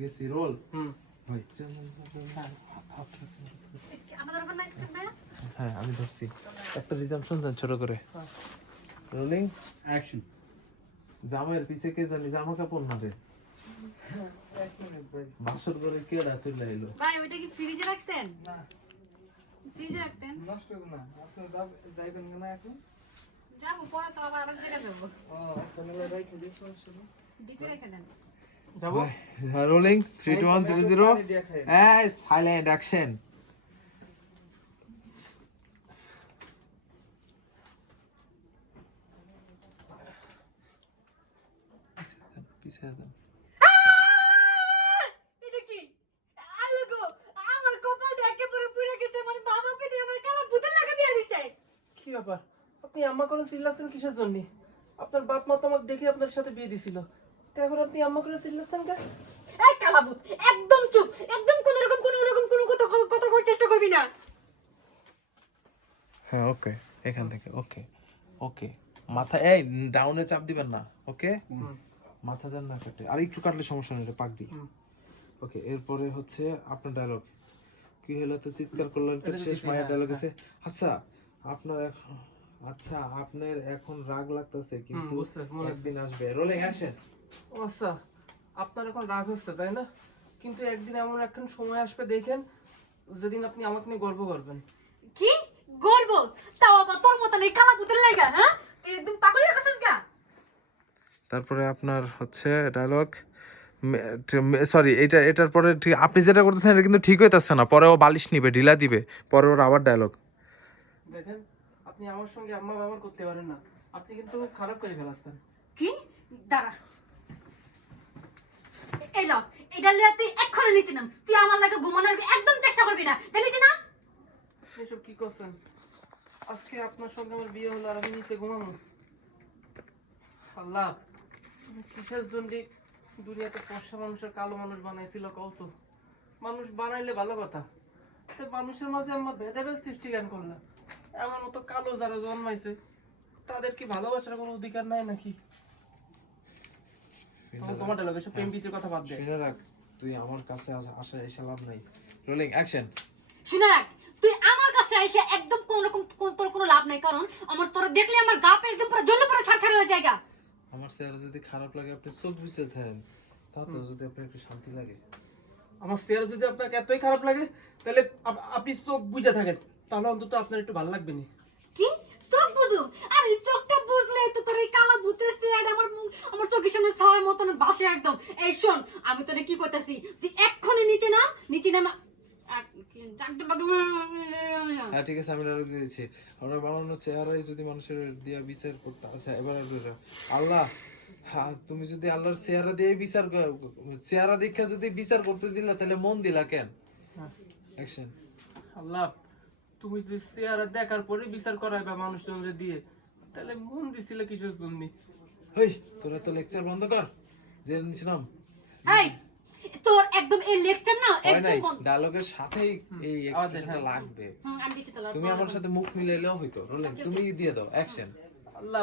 গেছি রোল হ্যাঁ আমি ধরছি একটা রিজাম্পশন দেন ছোট করে রোলিং অ্যাকশন জামাইয়ের পিছে কে জানি জামা কাপড় মারে বাসর করে কেডা চলে এলো ভাই ওইটা কি ফ্রিজে রাখছেন না ফ্রিজে রাখতেন নষ্ট হবে না আপনি যাইবেন না এখন যাবো পরে তো আবার আরেক জায়গায় যাবো চলে রাখে দিই সমস্যা নেই দিকে রেখে দেন যাবো রোলিং 3 2 1 0 0 এই সাইলেন্ট অ্যাকশন পিছে দেন এটা কি আলো গো আমার কপালটা একেবারে পুড়ে গেছে মানে বাবা পেটে আমার কালা ভূতের লাগা বিয়া দিছে কি ব্যাপার আপনি আম্মা করে চিল্লাচ্ছেন কিসের জন্য আপনার বাপ মা তো আমাকে দেখে আপনার সাথে বিয়ে দিছিল তো এখন আপনি আম্মা করে চিল্লাচ্ছেন কেন এই কালা ভূত একদম চুপ একদম কোন রকম কোনো কথা করার চেষ্টা করবি না হ্যাঁ ওকে এখান থেকে ওকে ওকে মাথা এই ডাউনে চাপ দিবেন না ওকে মাথা যান না কাটে আর একটু কাটলে সমস্যা নেই পাক দি ওকে এরপরে হচ্ছে আপনার ডায়লগ কি হলো তো চিৎকার করলেন শেষ মায়ের ডায়লগ আছে আচ্ছা আপনার এখন রাগ লাগতেছে কিন্তু একদিন আসবে রোলিং অ্যাকশন আচ্ছা আপনার এখন রাগ হচ্ছে তাই না কিন্তু একদিন এমন একখান সময় আসবে দেখেন যেদিন আপনি আমাকে নিয়ে গর্ব করবেন কি গর্ব তাও আবার তোর মতন এই কালা ভূতের লাগা হ্যাঁ তুই একদম পাগল হয়ে গেছিস গা তারপরে আপনার হচ্ছে ডায়লগ সরি এটার পরে ঠিক আপনি যেটা করতেছেন এটা কিন্তু ঠিক হইতাছে না পরে ও বালিশ নিবে ঢিলা দিবে পরে ওর আবার ডায়লগ দেখেন আপনি আমার সঙ্গে আম্মা ব্যবহার করতে পারেন না আপনি কিন্তু খারাপ করে ফেলাচ্ছেন কি দাঁড়া এই ল এটা লিয়া তুই এক্ষুনি নিচে নাম তুই আমার লাগে ঘুমানোর একদম চেষ্টা করবি না জানিস না এসব কি করছেন আজকে আপনার সঙ্গে আমার বিয়ে হলো আর আমি নিচে ঘুমাবো আল্লাহ তুমি কিসের জন্য দুনিয়াতে ফর্সা মানুষের কালো মানুষ বানাইছিল কত মানুষ বানাইলে ভালো কথা তো মানুষের মাঝে আমার ভেদাভেদ সৃষ্টি জ্ঞান করলাম আমার মতো কালো যারা জন্মাইছে তাদের কি ভালোবাসার কোনো অধিকার নাই নাকি তোমার ডায়লগ এসব প্রেম পিচের কথা বাদ দে শুনে রাখ তুই আমার কাছে আসা এসে লাভ নাই রোলিং অ্যাকশন শুনে রাখ তুই আমার কাছে এসে একদম কোন রকম তোর কোনো লাভ নাই কারণ আমার তোর দেখলে আমার গা পে একদম পুরো জ্বলে পুরো ছারখার হয়ে যায় আমার চেহারা যদি খারাপ লাগে আপনি চোখ বুঝে থাকেন তাতে যদি আপনার একটু শান্তি লাগে আমার চেহারা যদি আপনাকে এতই খারাপ লাগে তাহলে আপনি চোখ বুঝে থাকেন তাহলে অন্তত আপনার একটু ভালো লাগবে না কি চোখ বুঝু আর এই চোখটা বুঝলে তো তোর এই কালা ভূতের চেহারা আমার চোখের সামনে ছাওয়ার মতন বাসে একদম এই শোন আমি তোরে কি কইতাছি তুই এক্ষুনি নিচে নাম হ্যাঁ ঠিক আছে আমি ডায়লগ দিয়ে দিচ্ছি আমরা বানানো চেহারাই যদি মানুষের দিয়া বিচার করতে আচ্ছা এবার আল্লাহ হ্যাঁ তুমি যদি আল্লাহর চেহারা দিয়ে চেহারা দেখা যদি বিচার করতে দিলা তাহলে মন দিলা কেন অ্যাকশন আল্লাহ তুমি যদি চেহারা দেখার পরে বিচার করাইবা মানুষজনরে দিয়ে তাহলে মন দিছিলে কিসের জন্য হেই তোরা তো লেকচার বন্ধ কর যে নিছিলাম এই তোর একদম এই লেকচার না একদম বন্ধ ডায়লগের সাথেই এই এক্সপ্রেশনটা লাগবে আমি দিচ্ছি তো তুমি আমার সাথে মুখ মিলাইলেও হইতো রোলিং তুমি দিয়ে দাও অ্যাকশন আল্লাহ